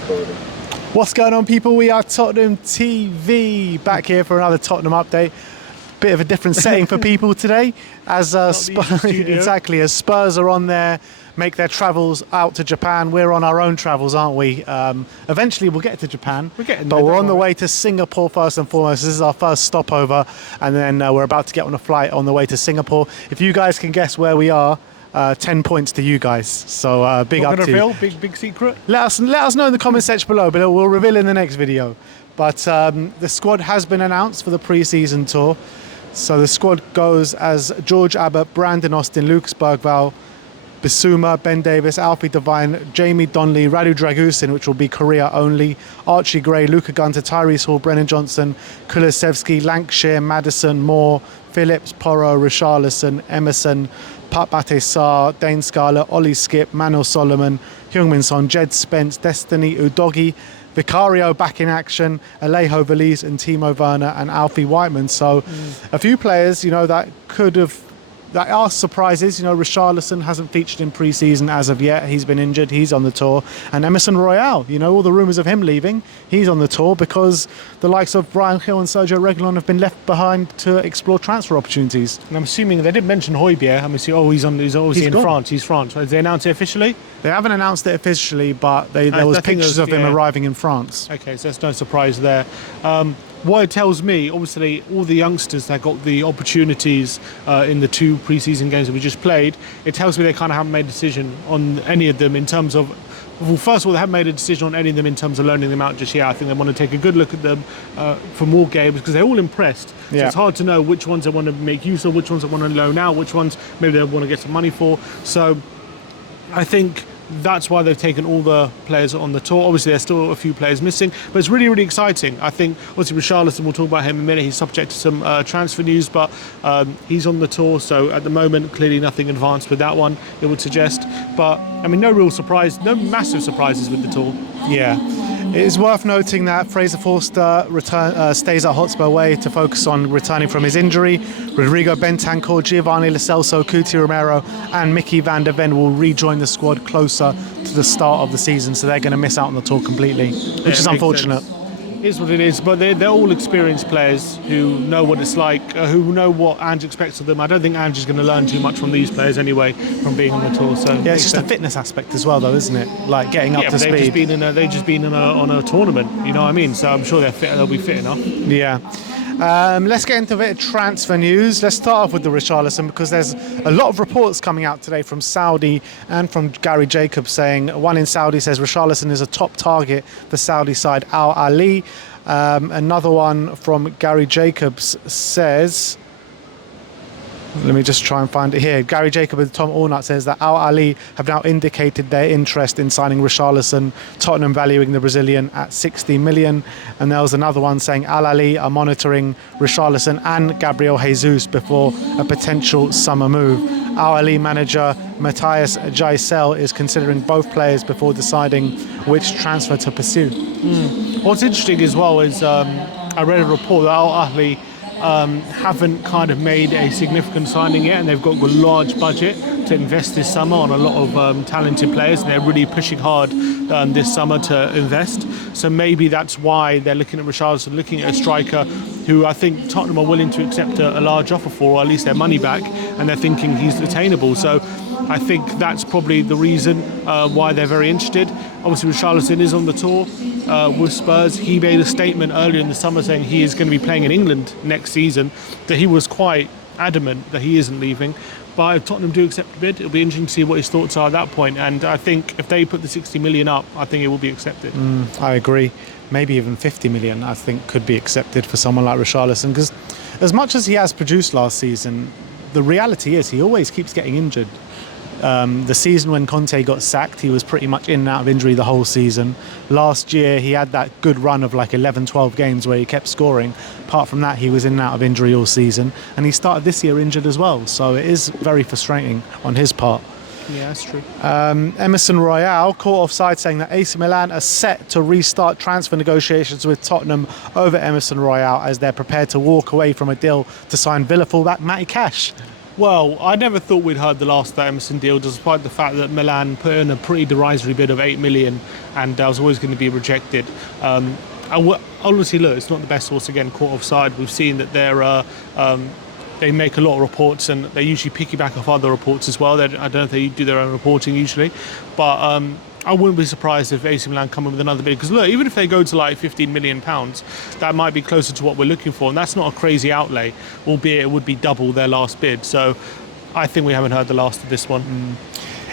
recording. What's going on, people? We are Tottenham TV, back here for another Tottenham update. Bit of a different setting for people today, as exactly as Spurs are on there, make their travels out to Japan. We're on our own travels, aren't we? Eventually we'll get to Japan, but we're on the way to Singapore first and foremost. This is our first stopover, and then we're about to get on a flight on the way to Singapore. If you guys can guess where we are, 10 points to you guys. So big up to you. Big secret. Let us know in the comment section below, but we'll reveal in the next video. But the squad has been announced for the pre-season tour. So the squad goes as George Abbott, Brandon Austin, Lucas Bergvall, Bissouma, Ben Davis, Alfie Devine, Jamie Donnelly, Radu Dragusin, which will be Korea only, Archie Gray, Luca Gunter, Tyrese Hall, Brennan Johnson, Kulusevski, Lancashire, Maddison, Moore, Phillips, Porro, Richarlison, Emerson, Papate Sarr, Dane Scarlett, Ollie Skip, Manuel Solomon, Heung-min Son, Jed Spence, Destiny Udogi, Vicario back in action, Alejo Valise and Timo Werner and Alfie Whiteman. So a few players, that are surprises. Richarlison hasn't featured in pre-season as of yet. He's been injured. He's on the tour. And Emerson Royale, all the rumours of him leaving, he's on the tour because the likes of Brian Hill and Sergio Reguilon have been left behind to explore transfer opportunities. And I'm assuming they didn't mention Højbjerg. He's obviously in gone. France. He's France. Did they announce it officially? They haven't announced it officially, but there was pictures of him arriving in France. Okay, so there's no surprise there. What it tells me, obviously, all the youngsters that got the opportunities in the two pre-season games that we just played, it tells me they kind of haven't made a decision on any of them in terms of, well, first of all, they haven't made a decision on any of them in terms of loaning them out just yet. I think they want to take a good look at them for more games because they're all impressed. So it's hard to know which ones they want to make use of, which ones they want to loan out, which ones maybe they want to get some money for. So I think that's why they've taken all the players on the tour. Obviously, there's still a few players missing, but it's really, really exciting. I think, obviously, Richarlison, we'll talk about him in a minute. He's subject to some transfer news, but he's on the tour. So at the moment, clearly nothing advanced with that one, it would suggest. But, I mean, no real surprise, no massive surprises with the tour. Yeah. It is worth noting that Fraser Forster stays at Hotspur Way to focus on returning from his injury. Rodrigo Bentancur, Giovanni Lo Celso, Cuti Romero and Mickey van der Ven will rejoin the squad closer to the start of the season, so they're going to miss out on the tour completely, which is unfortunate. It is what it is, but they're all experienced players who know what it's like, who know what Ange expects of them. I don't think Ange is going to learn too much from these players anyway, from being on the tour. So yeah, it's just a fitness aspect as well, though, isn't it? Like getting up to speed. They've just been on a tournament, you know what I mean? So I'm sure they'll be fit enough. Yeah. Let's get into a bit of transfer news. Let's start off with the Richarlison because there's a lot of reports coming out today from Saudi and from Gary Jacobs saying, one in Saudi says Richarlison is a top target for Saudi side Al Ali. Another one from Gary Jacobs says, let me just try and find it here. Gary Jacobs and Tom Allnut says that Al Ali have now indicated their interest in signing Richarlison, Tottenham valuing the Brazilian at 60 million. And there was another one saying Al Ali are monitoring Richarlison and Gabriel Jesus before a potential summer move. Al Ali manager Matthias Jaisel is considering both players before deciding which transfer to pursue. What's interesting as well is I read a report that Al Ali haven't kind of made a significant signing yet, and they've got a large budget to invest this summer on a lot of talented players, and they're really pushing hard this summer to invest. So maybe that's why they're looking at Richarlison, looking at a striker who I think Tottenham are willing to accept a large offer for, or at least their money back, and they're thinking he's attainable. So I think that's probably the reason why they're very interested. Obviously, Richarlison is on the tour with Spurs. He made a statement earlier in the summer saying he is going to be playing in England next season, that he was quite adamant that he isn't leaving. But if Tottenham do accept the bid, it'll be interesting to see what his thoughts are at that point. And I think if they put the 60 million up, I think it will be accepted. I agree. Maybe even 50 million, I think, could be accepted for someone like Richarlison. Because as much as he has produced last season, the reality is he always keeps getting injured. The season when Conte got sacked, he was pretty much in and out of injury the whole season. Last year, he had that good run of like 11, 12 games where he kept scoring. Apart from that, he was in and out of injury all season. And he started this year injured as well. So it is very frustrating on his part. Yeah, that's true. Emerson Royale caught offside saying that AC Milan are set to restart transfer negotiations with Tottenham over Emerson Royale as they're prepared to walk away from a deal to sign Villa fullback Matty Cash. Well, I never thought we'd heard the last of that Emerson deal, despite the fact that Milan put in a pretty derisory bid of 8 million, and that was always going to be rejected. Honestly, look, it's not the best source, again, caught offside. We've seen that they make a lot of reports, and they usually piggyback off other reports as well. I don't know if they do their own reporting usually, but I wouldn't be surprised if AC Milan come in with another bid. Because look, even if they go to like £15 million, that might be closer to what we're looking for, and that's not a crazy outlay, albeit it would be double their last bid. So I think we haven't heard the last of this one.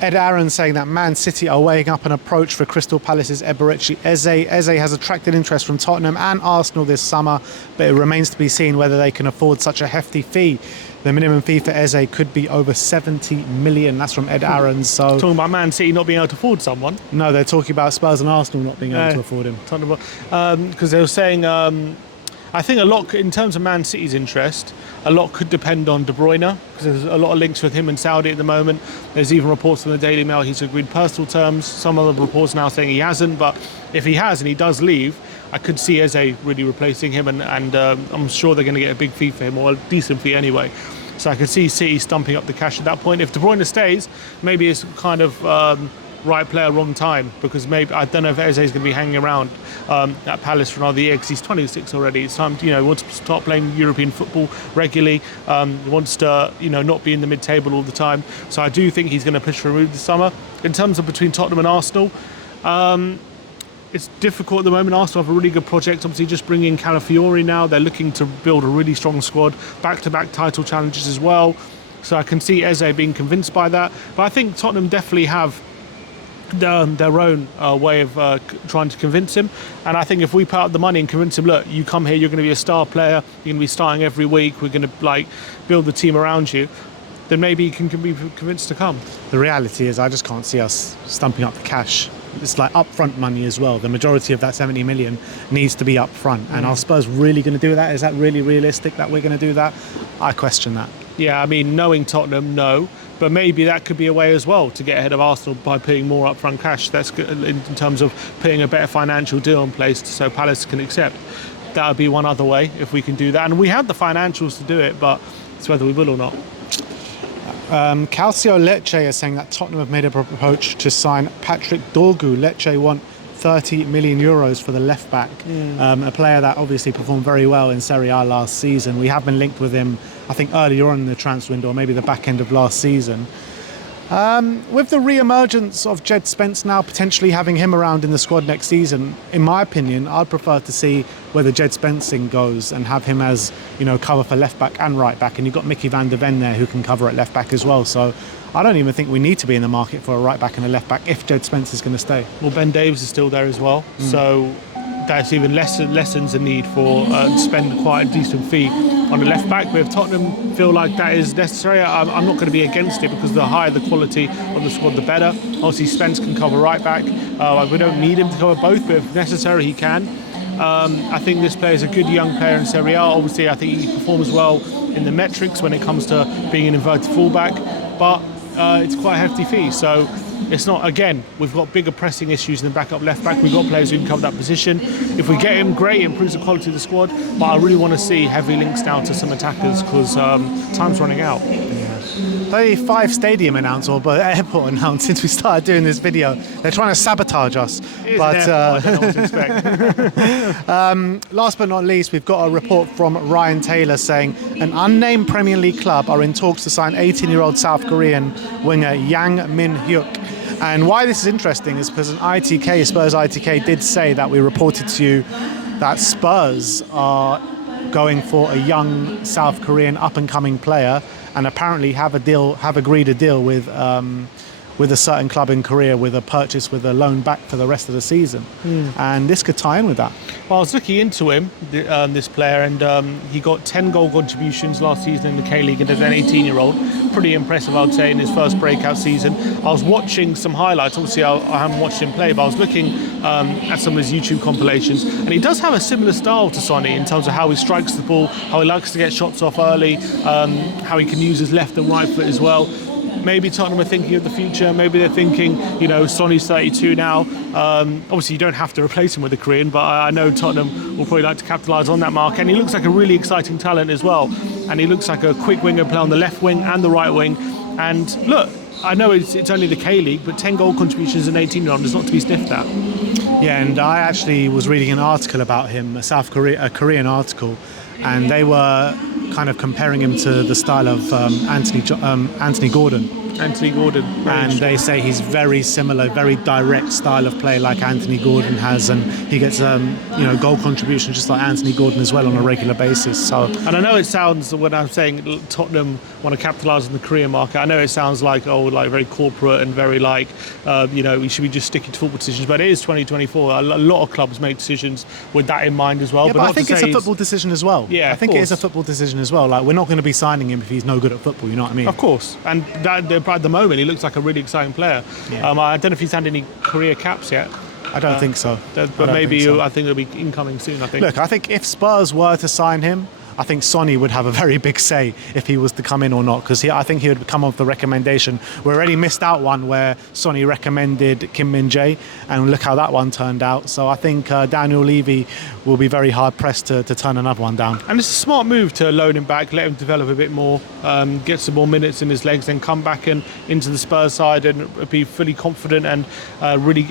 Ed Aaron saying that Man City are weighing up an approach for Crystal Palace's Eberechi Eze. Eze has attracted interest from Tottenham and Arsenal this summer, but it remains to be seen whether they can afford such a hefty fee. The minimum fee for Eze could be over 70 million. That's from Ed Aaron. So talking about Man City not being able to afford someone. No, they're talking about Spurs and Arsenal not being able to afford him. Because they were saying, I think a lot in terms of Man City's interest, a lot could depend on De Bruyne, because there's a lot of links with him and Saudi at the moment. There's even reports from the Daily Mail he's agreed personal terms. Some other reports now saying he hasn't, but if he has and he does leave, I could see Eze really replacing him, and I'm sure they're going to get a big fee for him, or a decent fee anyway. So I could see City stumping up the cash at that point. If De Bruyne stays, maybe it's kind of right player, wrong time, because maybe I don't know if Eze is going to be hanging around at Palace for another year, because he's 26 already. It's time to, he wants to start playing European football regularly. He wants to, not be in the mid-table all the time. So I do think he's going to push for a move this summer. In terms of between Tottenham and Arsenal, it's difficult at the moment. Arsenal have a really good project. Obviously, just bringing in Calafiori now. They're looking to build a really strong squad, back-to-back title challenges as well. So I can see Eze being convinced by that. But I think Tottenham definitely have their own way of trying to convince him. And I think if we put out the money and convince him, look, you come here, you're going to be a star player, you're going to be starting every week, we're going to build the team around you, then maybe he can be convinced to come. The reality is I just can't see us stumping up the cash. It's like upfront money as well. The majority of that 70 million needs to be upfront. And are Spurs really going to do that? Is that really realistic that we're going to do that? I question that. Yeah, I mean, knowing Tottenham, no. But maybe that could be a way as well to get ahead of Arsenal by putting more upfront cash. That's good in terms of putting a better financial deal in place so Palace can accept. That would be one other way if we can do that. And we have the financials to do it, but it's whether we will or not. Calcio Lecce is saying that Tottenham have made a approach to sign Patrick Dorgu. Lecce want 30 million euros for the left back, a player that obviously performed very well in Serie A last season. We have been linked with him, I think, earlier on in the transfer window, or maybe the back end of last season. With the re-emergence of Jed Spence now potentially having him around in the squad next season, in my opinion, I'd prefer to see where the Jed Spencing goes and have him as, cover for left back and right back. And you've got Mickey van der Ven there who can cover at left back as well. So I don't even think we need to be in the market for a right back and a left back if Jed Spence is going to stay. Well, Ben Davies is still there as well. So that's even lessens the need for to spend quite a decent fee on the left back. But if Tottenham feel like that is necessary, I'm not going to be against it, because the higher the quality of the squad, the better. Obviously, Spence can cover right back. We don't need him to cover both, but if necessary, he can. I think this player is a good young player in Serie A. Obviously, I think he performs well in the metrics when it comes to being an inverted fullback, but it's quite a hefty fee. So it's not, again, we've got bigger pressing issues in the backup left back. We've got players who can cover that position. If we get him, great, it improves the quality of the squad. But I really want to see heavy links now to some attackers, because time's running out. The 5 stadium announced, or airport announced, since we started doing this video. They're trying to sabotage us. But I don't know what to expect. Last but not least, we've got a report from Ryan Taylor saying an unnamed Premier League club are in talks to sign 18-year-old South Korean winger Yang Min-hyuk. And why this is interesting is because Spurs ITK did say that we reported to you that Spurs are going for a young South Korean up-and-coming player, and apparently have agreed a deal with a certain club in Korea, with a purchase with a loan back for the rest of the season. And this could tie in with that. Well, I was looking into him, this player, and he got 10 goal contributions last season in the K-League, and as an 18-year-old. Pretty impressive, I would say, in his first breakout season. I was watching some highlights. Obviously, I haven't watched him play, but I was looking at some of his YouTube compilations, and he does have a similar style to Sonny in terms of how he strikes the ball, how he likes to get shots off early, how he can use his left and right foot as well. maybe Tottenham are thinking of the future. Maybe they're thinking, you know, Sonny's 32 now. Obviously, you don't have to replace him with a Korean, but I know Tottenham will probably like to capitalise on that mark. And he looks like a really exciting talent as well. And he looks like a quick winger, play on the left wing and the right wing. And look, I know it's only the K-League, but 10 goal contributions as an 18-year-old is not to be sniffed at. Yeah, and I actually was reading an article about him, a Korean article, and they were kind of comparing him to the style of Anthony Gordon. Anthony Gordon. And they say he's very similar, very direct style of play like Anthony Gordon has, and he gets goal contributions just like Anthony Gordon as well on a regular basis. So, and I know it sounds, when I'm saying Tottenham want to capitalise on the Korean market, I know it sounds like very corporate and very we should be just sticking to football decisions, but it is 2024. A lot of clubs make decisions with that in mind as well. Yeah, but I think it's a football decision as well. Yeah, I think it is a football decision as well. Like, we're not going to be signing him if he's no good at football. You know what I mean? Of course, and that, at the moment he looks like a really exciting player. Yeah. I don't know if he's had any career caps yet. I don't think so. But maybe I think it'll be incoming soon. I think. Look, I think if Spurs were to sign him, I think Sonny would have a very big say if he was to come in or not, because I think he would come off the recommendation. We already missed out one where Sonny recommended Kim Min-jae, and look how that one turned out. So I think Daniel Levy will be very hard pressed to turn another one down. And it's a smart move to loan him back, let him develop a bit more, get some more minutes in his legs, then come back into the Spurs side and be fully confident and really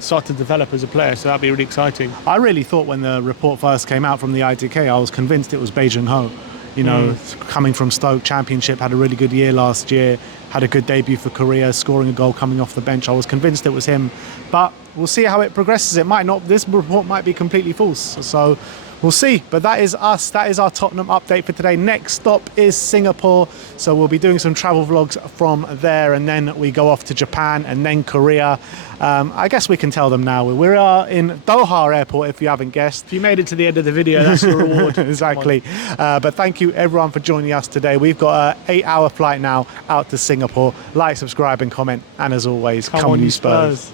start to develop as a player. So that'd be really exciting. I really thought when the report first came out from the ITK, I was convinced it was Bae Jung-ho. You know, coming from Stoke Championship, had a really good year last year, had a good debut for Korea, scoring a goal coming off the bench. I was convinced it was him, but we'll see how it progresses. It might not. This report might be completely false, so we'll see. But that is us. That is our Tottenham update for today. Next stop is Singapore, so we'll be doing some travel vlogs from there, and then we go off to Japan and then Korea. I guess we can tell them now. We are in Doha Airport, if you haven't guessed. If you made it to the end of the video, that's your reward. Exactly. But thank you everyone for joining us today. We've got an 8-hour flight now out to Singapore. Like, subscribe and comment, and as always, come on you Spurs.